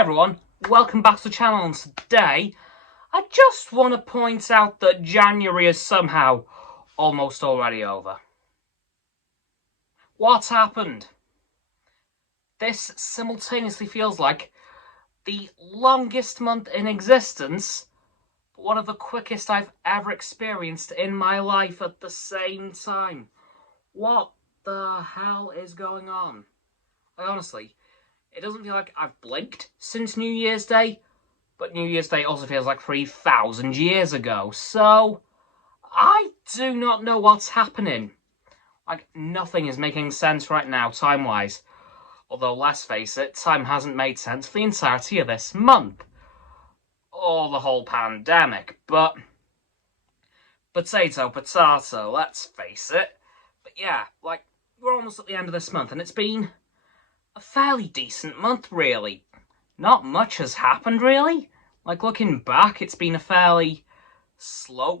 everyone, welcome back to the channel, and today I just want to point out that January is somehow almost already over. What's happened? This simultaneously feels like the longest month in existence, but one of the quickest I've ever experienced in my life at the same time. What the hell is going on? Honestly, it doesn't feel like I've blinked since New Year's Day, but New Year's Day also feels like 3,000 years ago, so I do not know what's happening. Like, nothing is making sense right now, time-wise. Although, let's face it, time hasn't made sense for the entirety of this month. Or the whole pandemic, but potato, let's face it. But yeah, like, we're almost at the end of this month, and it's been a fairly decent month, really. Not much has happened, really. Like, looking back, it's been a fairly slow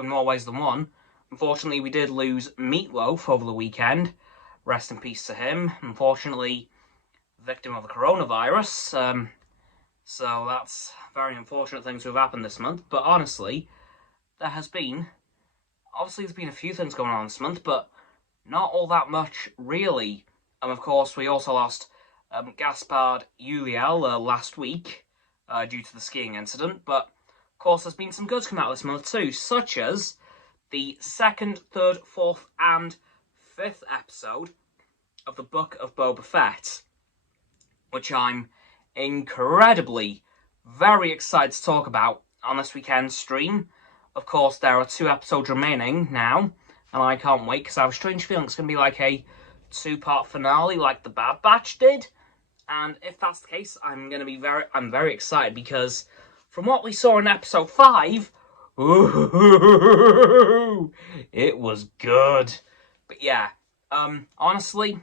in more ways than one. Unfortunately, we did lose Meatloaf over the weekend. Rest in peace to him. Unfortunately, victim of the coronavirus. So that's very unfortunate things to have happened this month. But honestly, there's been a few things going on this month, but not all that much, really. And of course, we also lost Gaspard Uriel last week due to the skiing incident. But of course, there's been some goods come out this month too, such as the 2nd, 3rd, 4th, and 5th episode of the Book of Boba Fett, which I'm incredibly very excited to talk about on this weekend's stream. Of course, there are 2 episodes remaining now, and I can't wait because I have a strange feeling it's going to be like a 2-part finale like the Bad Batch did. And if that's the case, I'm very excited because from what we saw in episode 5, ooh, it was good. But yeah, honestly,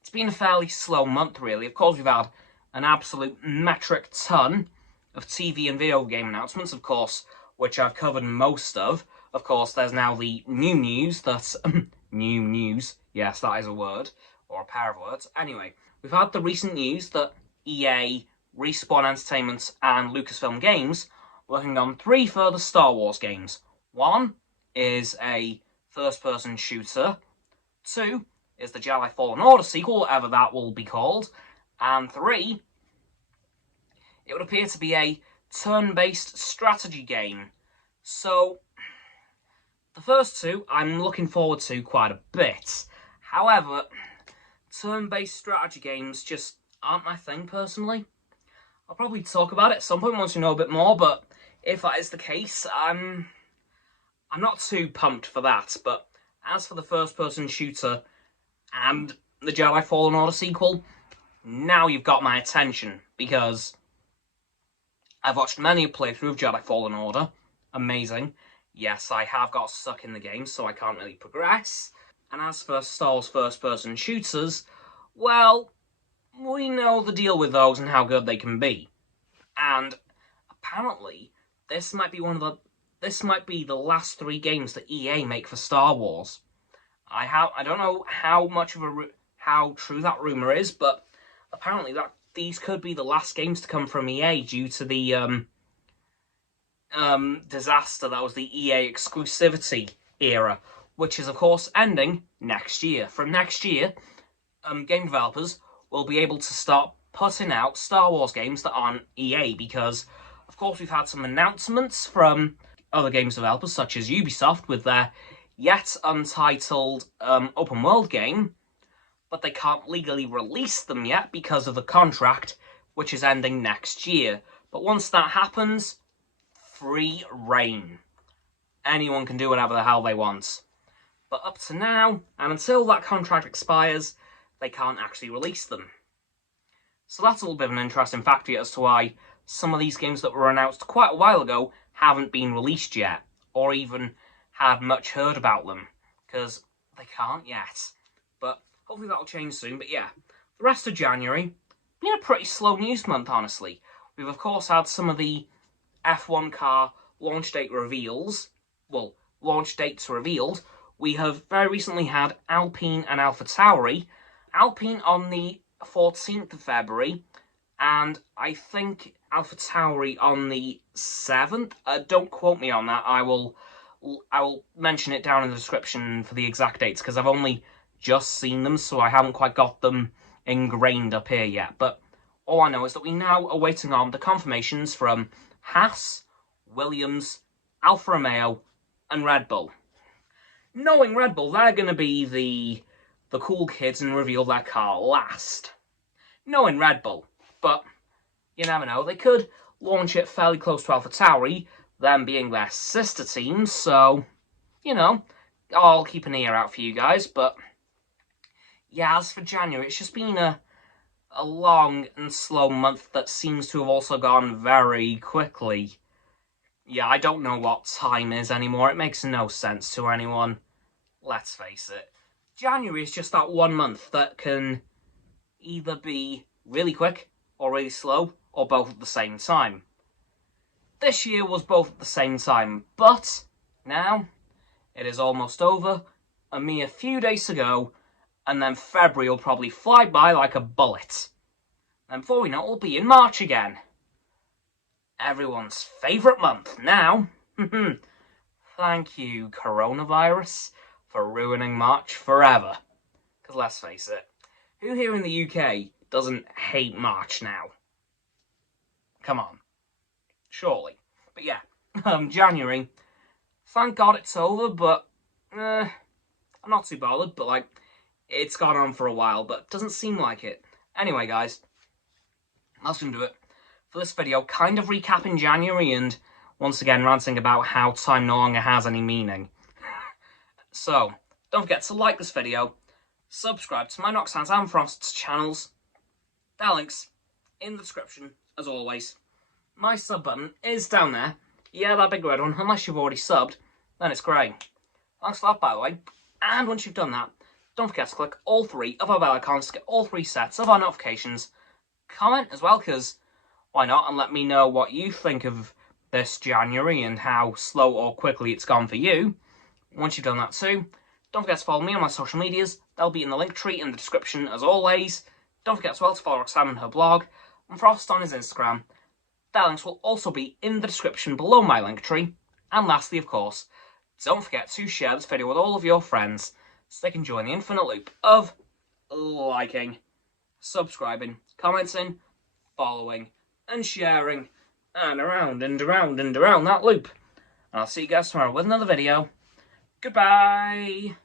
it's been a fairly slow month, really. Of course, we've had an absolute metric ton of TV and video game announcements, of course, which I've covered most of. Of course, there's now the new news that's... new news. Yes, that is a word. Or a pair of words. Anyway, we've had the recent news that EA, Respawn Entertainment, and Lucasfilm Games are working on 3 further Star Wars games. 1 is a first-person shooter. 2 is the Jedi Fallen Order sequel, whatever that will be called. And 3, it would appear to be a turn-based strategy game. So, the first 2, I'm looking forward to quite a bit. However, turn-based strategy games just aren't my thing, personally. I'll probably talk about it at some point once we know a bit more, but if that is the case, I'm not too pumped for that. But as for the first-person shooter and the Jedi Fallen Order sequel, now you've got my attention, because I've watched many a playthrough of Jedi Fallen Order. Amazing. Yes, I have got stuck in the game, so I can't really progress. And as for Star Wars first-person shooters, well, we know the deal with those and how good they can be. And apparently, this might be the last 3 games that EA make for Star Wars. I don't know how true that rumor is, but apparently these could be the last games to come from EA due to the disaster that was the EA exclusivity era, which is of course ending next year. From next year, game developers will be able to start putting out Star Wars games that aren't EA, because of course we've had some announcements from other games developers such as Ubisoft with their yet untitled open world game, but they can't legally release them yet because of the contract, which is ending next year. But once that happens, free reign. Anyone can do whatever the hell they want. But up to now, and until that contract expires, they can't actually release them. So that's a little bit of an interesting factor as to why some of these games that were announced quite a while ago haven't been released yet, or even had much heard about them, because they can't yet. But hopefully that'll change soon. But yeah, the rest of January, been a pretty slow news month, honestly. We've of course had some of the F1 car launch date reveals. Well, launch dates revealed. We have very recently had Alpine and Tauri. Alpine on the 14th of February, and I think Alpha Tauri on the 7th. Don't quote me on that. I will mention it down in the description for the exact dates, because I've only just seen them, so I haven't quite got them ingrained up here yet. But all I know is that we now are waiting on the confirmations from Haas, Williams, Alfa Romeo, and Red Bull. Knowing Red Bull, they're going to be the cool kids and reveal their car last. Knowing Red Bull, but you never know. They could launch it fairly close to AlphaTauri, them being their sister team, so, you know, I'll keep an ear out for you guys. But yeah, as for January, it's just been a long and slow month that seems to have also gone very quickly. Yeah, I don't know what time is anymore. It makes no sense to anyone. Let's face it. January is just that one month that can either be really quick or really slow, or both at the same time. This year was both at the same time, but now it is almost over, a mere few days to go, and then February will probably fly by like a bullet. And before we know it, we'll be in March again. Everyone's favourite month now. Thank you, coronavirus, for ruining March forever. Because let's face it, who here in the UK doesn't hate March now? Come on. Surely. But yeah, January. Thank God it's over, but I'm not too bothered, but like, it's gone on for a while, but doesn't seem like it. Anyway, guys, that's going to do it for this video, kind of recapping January and once again ranting about how time no longer has any meaning. So, don't forget to like this video, subscribe to my Nox and Frost's channels. Their links in the description, as always. My sub button is down there. Yeah, that big red one. Unless you've already subbed, then it's grey. Thanks for that, by the way. And once you've done that, don't forget to click all three of our bell icons to get all three sets of our notifications. Comment as well, because why not? And let me know what you think of this January and how slow or quickly it's gone for you. Once you've done that too, don't forget to follow me on my social medias. They'll be in the link tree in the description as always. Don't forget as well to follow Roxanne on her blog and Frost on his Instagram. Their links will also be in the description below my link tree. And lastly, of course, don't forget to share this video with all of your friends so they can join the infinite loop of liking, subscribing, commenting, following, and sharing, and around and around and around that loop. And I'll see you guys tomorrow with another video. Goodbye!